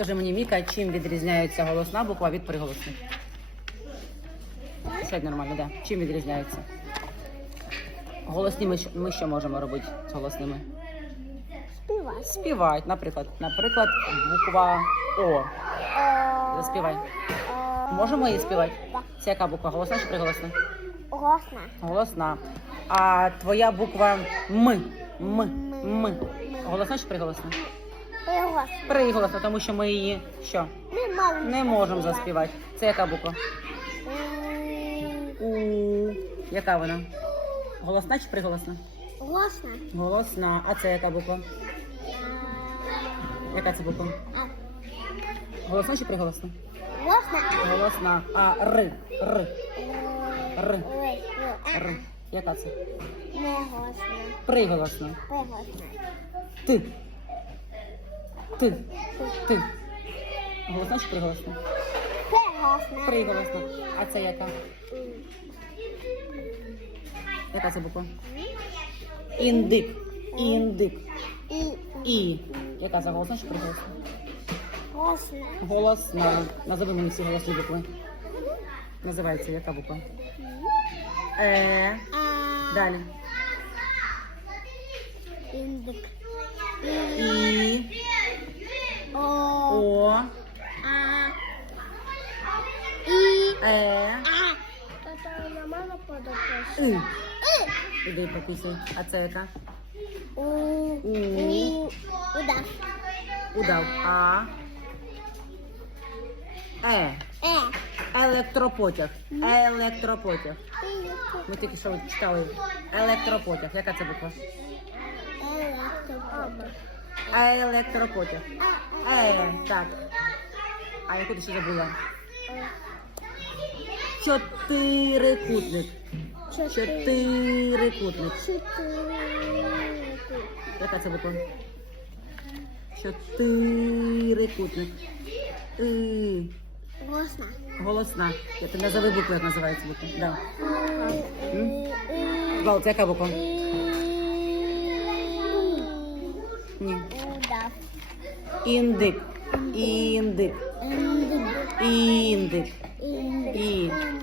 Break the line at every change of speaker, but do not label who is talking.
Скажи мені, Міка, чим відрізняється голосна буква від приголосних? Сядь нормально, да. Чим відрізняється? Голосні ми, що- ми що можемо робити з голосними?
Співати.
Співають, наприклад. Наприклад, буква О. Заспівай. Можемо її співати?
Так.
Це яка буква? Голосна чи приголосна?
Голосна.
Голосна. А твоя буква М. М. М. Голосна чи приголосна?
Голосна.
Приголосна, тому що ми її що?
Ми можемо.
Не можемо заспівати. Це яка буква? У. Яка вона? Голосна чи приголосна?
Голосна.
Голосна. А це яка буква? Яка це буква?
а,
Голосна чи приголосна?
Голосна.
Голосна. А Р. Р. Р. Р. Яка це?
Не голосна.
Приголосна.
Приголосна.
Ти. Ти. Ти. Голосна чи приголосна?
Приголосна.
Приголосна. А це яка? Яка це буква? Індик. Індик.
І
І. Яка це голосна чи приголосна?
голосна.
Голосна. Назови мені всі голосні букви. Називається яка буква? Е. Далі.
Індик.
І.
О.
О.
А. І.
Е.
Тата на мама подопиш.
И.
І.
Іди пописуй. А це яка?
У.
У.
Удав.
Удав. А. Е.
Е.
Електропотяг. Електропотяг. Ми тільки що читали. Електропотяг. Яка це буква?
Електропома.
Електропотяг. Е. Так. А яку ти ще забула? Чотирикутник. Чотирикутник.
Чотири.
Яка це буква? Чотирикутник. И.
Голосна.
Голосна. Я ти назови букву, як називається буква. Да. Вал, це яка буква? Ні. Індик. Індик.
Індик.
Індик.
Індик.
І.